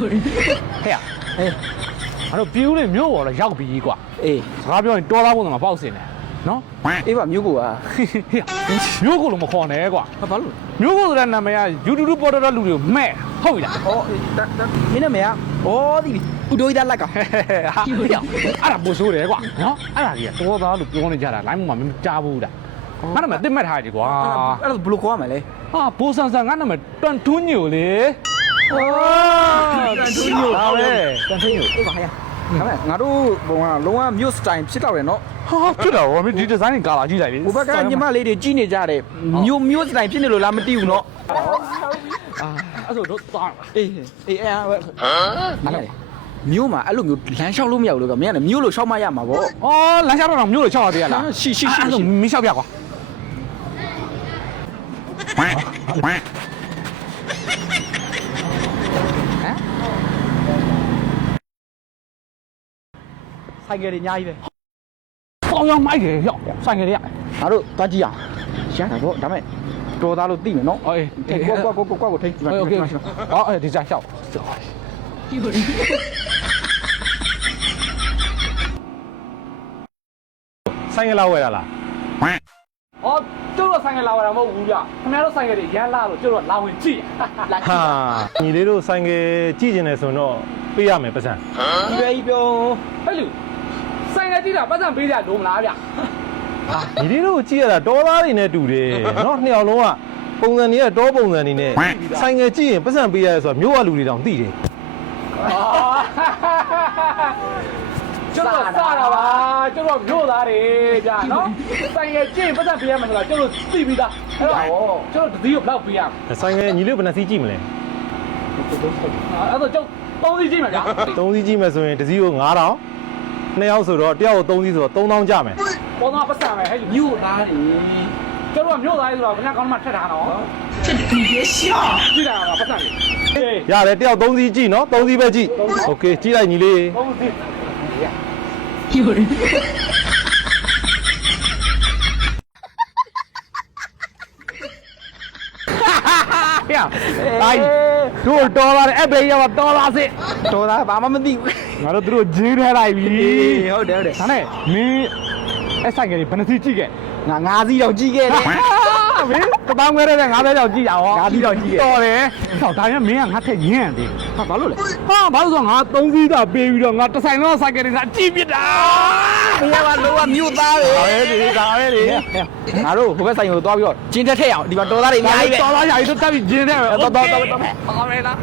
ဟဲ့အဲ့တော့ပြူးလေးမြို့ပေါ်တော့ရောက်ပြီကွာအေးစကားပြောရင်တော်သားပုံစံမှာပေါက်စင်တယ်နော်အေးပါမြို့ကိုကမြို့ကိုလို့မခေါ်နဲ့ကွာဘာလို့မြို့ကိုဆိုတဲ့နာမည်က YouTube ပေါ်တော့လူတွေကိုမဲ့ဟုတ်ပြီလားဟောမင်းနာမည်ကဩဒီဦးတို့ရလက်ကဟာအဲ့ဒါပို့ဆိုးတယ်ကွာနော်အဲ့ဒါကြီးကတော်သားလို့ပြောနေကြတာ line မှာမကြားဘူးတာငါနာမည်တစ်မှတ်ထားကြကွာအဲ့ဒါဘယ်လိုခေါ်ရမလဲဟာဘိုးဆန်ဆန်ငါနာမည်တွန်တူးညိုလေတွန်တူးညိုဟာလေတွန်တူးညိုအေးပါဟာငါတို့ဘုံကလုံးဝမြို့စတိုင်ဖြစ်တော့တယ်နော်ဟာဖြစ်တော့ဗောမင်းဒီဒီဇိုင်းကာလာကြည့်လိုက်လေဟိုဘက်ကညီမလေးတွေကြီးနေကြတယ်မြို့စတိုင်ဖြစ်နေလို့လားမသိဘူးနော်အဲ့ဆိုတော့သွားအေးအဲ့ဟမ်မြို့မှာအဲ့လိုမျိုးလမ်းလျှောက်လို့မရဘူးလို့ကမင်းကလည်းမြို့လို့လျှောက်မရမှာဗောအော်လမ်းလျှောက်တော့မြို့လို့လျှောက်ရသေးရလားရှိအဲ့ဆိုမင်းလျှောက်ပြကွာဆိုင်ကယ်တွေအများကြီးပဲပေါင်ရောင်မိုက်တယ်ဟေ့ဆိုင်ကယ်တွေကငါတို့တွားကြည့်အောင်ရတာပေါ့ဒါမဲ့တော်သားလို့သိမယ်နော်အေးကိုထိန်းโอเคအော်ဒီစားလျှောက်ဆိုင်ကလာဝယ်တာလားအော်ကျတို့ဆိုင်ကလာဝယ်တာမဟုတ်ဘူးဗျခင်ဗျားတို့ဆိုင်ကတွေရမ်းလာလို့ကျတို့လာဝင်ကြည့်လာကြည့်ဟာညီလေးတို့ဆိုင်ကကြည့်ကျင်တယ်ဆိုတော့ပေးရမယ်ပတ်စံဒီပဲကြီးပြောဟဲ့လူဆိုင်ကကြည့်တာပတ်စံပေးကြလို့မလားဗျညီလေးတို့ကြည့်ရတာတောသားတွေနဲ့တူတယ်နော်နှစ်ယောက်လုံးကပုံစံတွေကတောပုံစံတွေနဲ့ဆိုင်ကကြည့်ရင်ပတ်စံပေးရတယ်ဆိုတော့မြို့ကလူတွေတောင်သိတယ်ကျတို့စားတာပါကျတို့မြို့သားတွေဗျာနော်ဆိုင်ကကြည့်ပတ်စံပေးရမယ်ဆိုတာကျတို့သိပြီးသားအဲ့တော့ကျတို့တတိယဘလောက်ပေးရမယ်ဆိုင်ကညီလေးဘယ်နှစီးကြည့်မလဲအဲ့တော့ကျုပ်3စီးကြည့်မယ်ဗျာ3စီးကြည့်မယ်ဆိုရင်တစ်စီးကို9000နှစ်ယောက်ဆိုတော့တယောက်ကို3စီးဆိုတော့3000ကျမယ်ပေါ်တော့ပတ်စံပဲဟဲ့မြို့သားတွေကျတို့မြို့သားတွေဆိုတော့ခင်ဗျားကောင်းမှထက်ထားနော်ဒီပြေရှာကြည့်တာပါပတ်စံတွေရတယ်တယောက်3စီးကြည့်နော်3စီးပဲကြည့်โอเคကြည့်လိုက်ညီလေး3စီး有人。呀，哎，တို့တော်လာတယ်အဲ့ဘေးရောက်တော်လာစစ်တော်လာဘာမှမသိဘူးငါတို့တို့ဂျင်းထဲလိုက်ပြီဟုတ်တယ်ဒါနဲ့မင်းအဲ့ဆိုင်ကလေးဘယ်နှစီးကြည့်ခဲ့ငါ9စီးတော့ကြည့်ခဲ့တယ်မင်းတောင်းခွဲတဲ့90ကျော်ကြည့်တာဟော9စီးတော့ကြည့်ခဲ့တော်တယ်ဟောဒါရင်မင်းကငါထက်ညံ့တယ်ဟာဘာလို့လဲဟာဘာလို့ဆိုငါ3စီးသာပေးပြီးတော့ငါတစ်ဆိုင်တော့ဆိုင်ကလေးကကြည့်ပြတာဘယ်ကလောကမြို့သားပဲဒါပဲလေငါတို့ဟိုဘက်ဆိုင်ကိုသွားပြီးတော့ဂျင်းတက်ထက်အောင်ဒီမှာတော်သားတွေအများကြီးပဲတော်သားရာကြီးတို့တက်ပြီးဂျင်းတက်ပဲတော်ပါမယ်လား